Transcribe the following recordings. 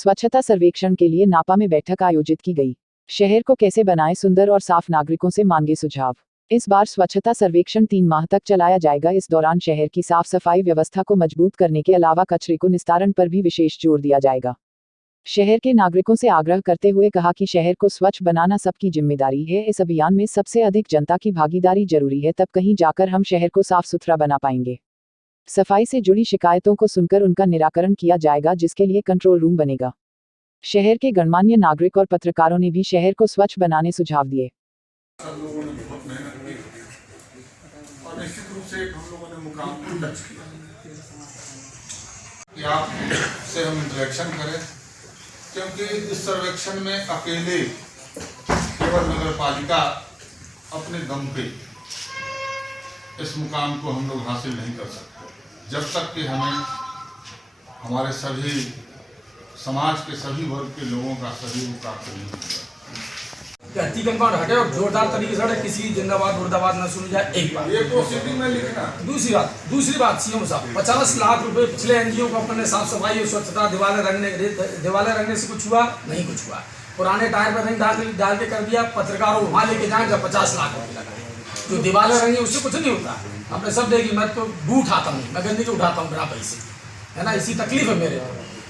स्वच्छता सर्वेक्षण के लिए नापा में बैठक आयोजित की गई। शहर को कैसे बनाएं सुंदर और साफ, नागरिकों से मांगे सुझाव। इस बार स्वच्छता सर्वेक्षण 3 माह तक चलाया जाएगा। इस दौरान शहर की साफ सफाई व्यवस्था को मजबूत करने के अलावा कचरे को निस्तारण पर भी विशेष जोर दिया जाएगा। शहर के नागरिकों से आग्रह करते हुए कहा कि शहर को स्वच्छ बनाना सबकी जिम्मेदारी है। इस अभियान में सबसे अधिक जनता की भागीदारी जरूरी है, तब कहीं जाकर हम शहर को साफ सुथरा बना पाएंगे। सफाई से जुड़ी शिकायतों को सुनकर उनका निराकरण किया जाएगा, जिसके लिए कंट्रोल रूम बनेगा। शहर के गणमान्य नागरिक और पत्रकारों ने भी शहर को स्वच्छ बनाने सुझाव दिए। सब लोगों ने बहुत मेहनत की और निश्चित रूप से हम लोगों ने मुकाम को टच किया कि आपसे हम इंटरेक्शन करें, क्योंकि इस सर्वेक्षण में अकेले केवल नगर पालिका अपने दम पे इस मुकाम को हम लोग हासिल नहीं कर सकते जब तक कि हमें हमारे सभी समाज के सभी वर्ग के लोगों का सहयोग प्राप्त नहीं होगा। अतिक्रमण हटे और जोरदार तरीके से हटे, किसी जिंदाबाद मुर्दाबाद न सुनी जाए। एक बात ये प्रोसीडिंग में लिखना। दूसरी बात सीएम साहब, 50 लाख रुपए पिछले एनजीओ को अपने साफ सफाई और स्वच्छता दिवाले रंगने से कुछ हुआ नहीं, कुछ हुआ। पुराने टायर पर रंग डाल के कर दिया। पत्रकारों वहां लेके जाए जब 50 लाख रुपए लगा, जो दिवाले रंगे उससे कुछ नहीं होता। आपने सब देखी, मैं तो बू उठाता हूँ, मैं गंदगी उठाता हूँ बिना पैसे, है ना। इसी तकलीफ है मेरे।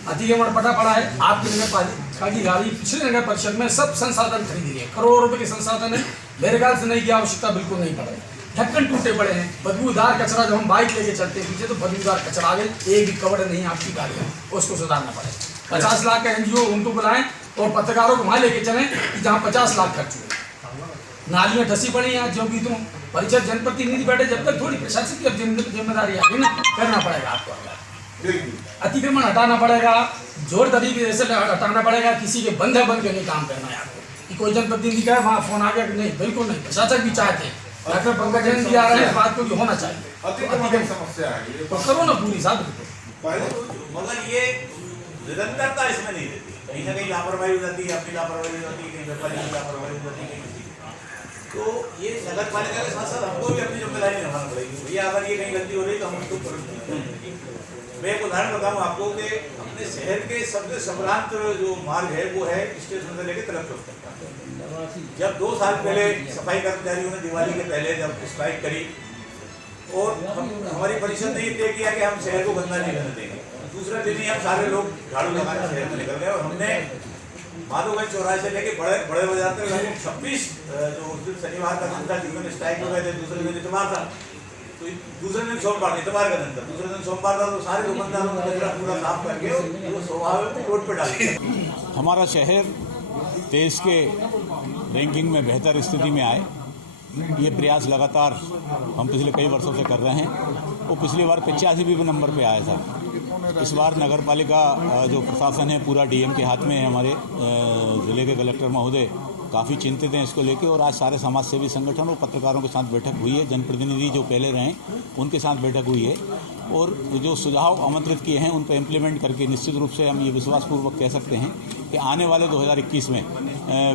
अतिक्रमण पटा पड़ा है। आपकी नगर पालिका की गाड़ी पिछले नगर परिषद में सब संसाधन खरीद लिए, करोड़ों रुपए के संसाधन है। मेरे ख्याल से नहीं की आवश्यकता बिल्कुल नहीं पड़े। ढक्कन टूटे पड़े हैं, बदबूदार कचरा। जब हम बाइक लेके चलते हैं पीछे तो बदबूदार कचरा आ गए। एक भी कवर नहीं आपकी गाड़ी में, उसको सुधारना पड़े। 50 लाख का एनजीओ उनको बुलाएं और पत्रकारों को वहां लेके चलें कि जहाँ 50 लाख खर्च हुए। नालियां धसी पड़ी हैं, जो भी तुम परिषद जनप्रतिनिधि बैठे, जब तक थोड़ी प्रशासन की जिम्मेदारी आएगी ना, करना पड़ेगा आपको। अतिक्रमण हटाना पड़ेगा, जोर तरीके से हटाना पड़ेगा। किसी के बंधे बन के नहीं काम करना है आपको कि कोई जनप्रतिनिधि का वहाँ फोन आ गया कि नहीं, बिल्कुल नहीं। प्रशासक भी चाहते हैं, डॉक्टर पंकज जैन भी आ रहे हैं, इस बात को कि होना चाहिए। अतिक्रमण समस्या है तो करो ना पूरी साहब, मगर ये निरंतरता इसमें नहीं रहती। कहीं ना कहीं लापरवाही हो जाती है, अपनी लापरवाही हो जाती है, कहीं व्यापारी की लापरवाही हो जाती है, कहीं किसी की। तो ये नगर पालिका के साथ साथ हमको भी अपनी जिम्मेदारी निभाना पड़ेगी। भैया अगर ये कहीं गलती हो रही तो हम उसको तुरंत। मैं एक उदाहरण बताऊँ आपको कि अपने शहर के सबसे संभ्रांत जो मार्ग है वो है स्टेशन से लेकर तलब चौक तक। जब 2 साल पहले सफाई कर्मचारियों ने दिवाली के पहले जब स्ट्राइक करी और हमारी परिषद ने तय किया कि हम शहर को गंदा नहीं करने देंगे, दूसरे दिन ही हम सारे लोग झाड़ू लगाने शहर में निकल गए और हमने माधोगंज चौराहे से लेके बड़े बाजार तक लगभग 26 जो उस दिन शनिवार का दिन था जिनमें स्ट्राइक हो गए थे, दूसरे दिन इतवार था, तो दूसरे दिन सोमवार, इतवार का दिन था, दूसरे दिन सोमवार था, तो सारे दुकानदारों ने कचरा पूरा साफ करके वो स्वभाव रोड पर डाल दिया। हमारा शहर देश के रैंकिंग में बेहतर स्थिति में आए, ये प्रयास लगातार हम पिछले कई वर्षों से कर रहे हैं। वो पिछली बार 85वें नंबर पे आया था। इस बार नगर पालिका जो प्रशासन है पूरा डीएम के हाथ में है। हमारे ज़िले के कलेक्टर महोदय काफ़ी चिंतित हैं इसको लेके और आज सारे समाज सेवी संगठन और पत्रकारों के साथ बैठक हुई है। जनप्रतिनिधि जो पहले रहे उनके साथ बैठक हुई है और जो सुझाव आमंत्रित किए हैं उन पर इम्प्लीमेंट करके निश्चित रूप से हम ये विश्वासपूर्वक कह सकते हैं कि आने वाले 2021 में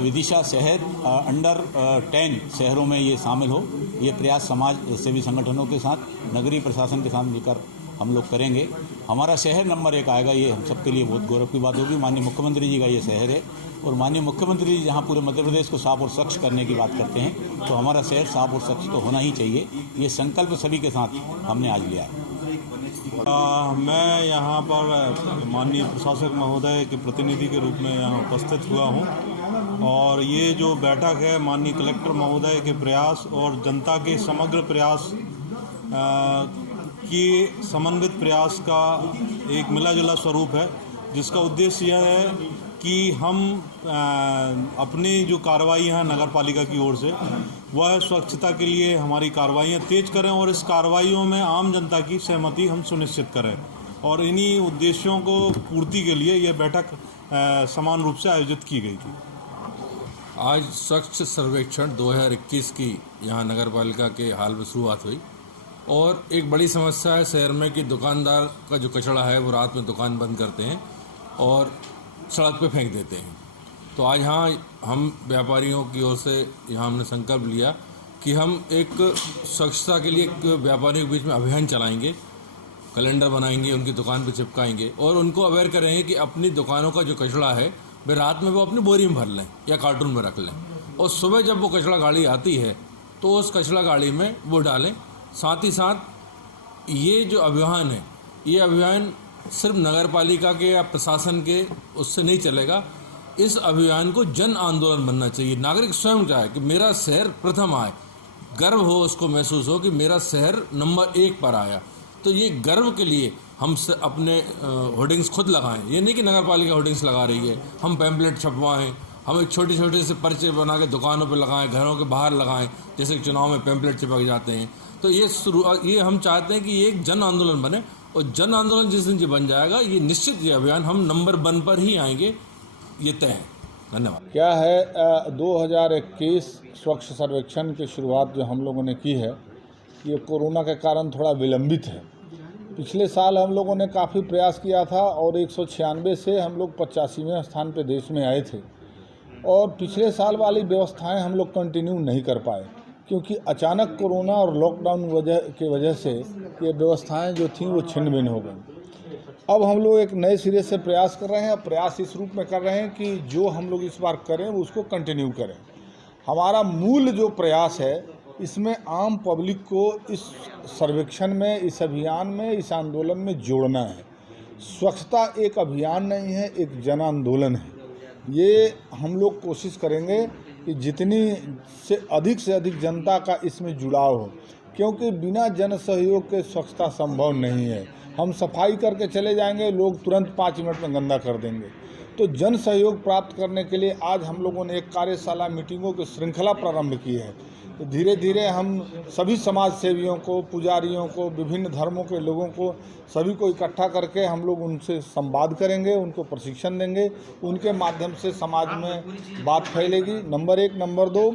विदिशा शहर अंडर 10 शहरों में ये शामिल हो। ये प्रयास समाज सेवी संगठनों के साथ, नगरीय प्रशासन के साथ मिलकर हम लोग करेंगे। हमारा शहर नंबर 1 आएगा, ये हम सबके लिए बहुत गौरव की बात होगी। माननीय मुख्यमंत्री जी का ये शहर है और माननीय मुख्यमंत्री जी जहाँ पूरे मध्य प्रदेश को साफ और स्वच्छ करने की बात करते हैं तो हमारा शहर साफ और स्वच्छ तो होना ही चाहिए। ये संकल्प सभी के साथ हमने आज लिया है। मैं यहाँ पर माननीय प्रशासक महोदय के प्रतिनिधि के रूप में यहाँ उपस्थित हुआ हूँ और ये जो बैठक है माननीय कलेक्टर महोदय के प्रयास और जनता के समग्र प्रयास की समन्वित प्रयास का एक मिला जुला स्वरूप है, जिसका उद्देश्य यह है कि हम अपनी जो कार्रवाई है नगर पालिका की ओर से वह स्वच्छता के लिए हमारी कार्रवाइयाँ तेज करें और इस कार्रवाइयों में आम जनता की सहमति हम सुनिश्चित करें और इन्हीं उद्देश्यों को पूर्ति के लिए यह बैठक समान रूप से आयोजित की गई थी। आज स्वच्छ सर्वेक्षण 2021 की यहाँ नगर पालिका के हाल में शुरुआत हुई और एक बड़ी समस्या है शहर में कि दुकानदार का जो कचरा है वो रात में दुकान बंद करते हैं और सड़क पे फेंक देते हैं। तो आज यहाँ हम व्यापारियों की ओर से यहाँ हमने संकल्प लिया कि हम एक स्वच्छता के लिए एक व्यापारियों के बीच में अभियान चलाएंगे कैलेंडर बनाएंगे, उनकी दुकान पे चिपकाएंगे और उनको अवेयर करेंगे कि अपनी दुकानों का जो कचरा है वे रात में वो अपनी बोरी में भर लें या कार्टून में रख लें और सुबह जब वो कचरा गाड़ी आती है तो उस कचरा गाड़ी में वो डालें। साथ ही साथ ये जो अभियान है, ये अभियान सिर्फ नगर पालिका के या प्रशासन के उससे नहीं चलेगा। इस अभियान को जन आंदोलन बनना चाहिए। नागरिक स्वयं चाहे कि मेरा शहर प्रथम आए, गर्व हो, उसको महसूस हो कि मेरा शहर नंबर 1 पर आया। तो ये गर्व के लिए हम अपने होर्डिंग्स खुद लगाएं। ये नहीं कि नगर पालिका होर्डिंग्स लगा रही है, हम पैम्पलेट छपवाएं, हम एक छोटे छोटे से पर्चे बना के दुकानों पे लगाएं, घरों के बाहर लगाएं, जैसे चुनाव में पैम्पलेट चिपक जाते हैं। तो ये हम चाहते हैं कि ये एक जन आंदोलन बने और जन आंदोलन जिस दिन ये बन जाएगा, ये निश्चित ये अभियान हम नंबर 1 पर ही आएंगे, ये तय है। धन्यवाद। क्या है 2021 स्वच्छ सर्वेक्षण की शुरुआत जो हम लोगों ने की है, ये कोरोना के कारण थोड़ा विलंबित है। पिछले साल हम लोगों ने काफ़ी प्रयास किया था और 196 से हम लोग 85वें स्थान पे देश में आए थे और पिछले साल वाली व्यवस्थाएं हम लोग कंटिन्यू नहीं कर पाए क्योंकि अचानक कोरोना और लॉकडाउन की वजह से ये व्यवस्थाएं जो थीं वो छिन्न भिन्न हो गई। अब हम लोग एक नए सिरे से प्रयास कर रहे हैं। प्रयास इस रूप में कर रहे हैं कि जो हम लोग इस बार करें उसको कंटिन्यू करें। हमारा मूल जो प्रयास है इसमें आम पब्लिक को इस सर्वेक्षण में, इस अभियान में, इस आंदोलन में जोड़ना है। स्वच्छता एक अभियान नहीं है, एक जन आंदोलन है। ये हम लोग कोशिश करेंगे कि जितनी से अधिक जनता का इसमें जुड़ाव हो, क्योंकि बिना जन सहयोग के स्वच्छता संभव नहीं है। हम सफाई करके चले जाएंगे, लोग तुरंत 5 मिनट में गंदा कर देंगे। तो जन सहयोग प्राप्त करने के लिए आज हम लोगों ने एक कार्यशाला, मीटिंगों की श्रृंखला प्रारंभ की है। तो धीरे धीरे हम सभी समाज सेवियों को, पुजारियों को, विभिन्न धर्मों के लोगों को, सभी को इकट्ठा करके हम लोग उनसे संवाद करेंगे, उनको प्रशिक्षण देंगे। उनके माध्यम से समाज में बात फैलेगी, नंबर 1। नंबर 2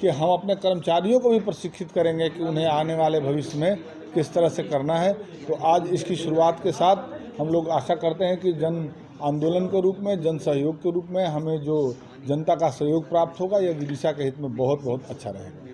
कि हम अपने कर्मचारियों को भी प्रशिक्षित करेंगे कि उन्हें आने वाले भविष्य में किस तरह से करना है। तो आज इसकी शुरुआत के साथ हम लोग आशा करते हैं कि जन आंदोलन के रूप में, जन सहयोग के रूप में हमें जो जनता का सहयोग प्राप्त होगा, यह विदिशा के हित में बहुत बहुत अच्छा रहेगा।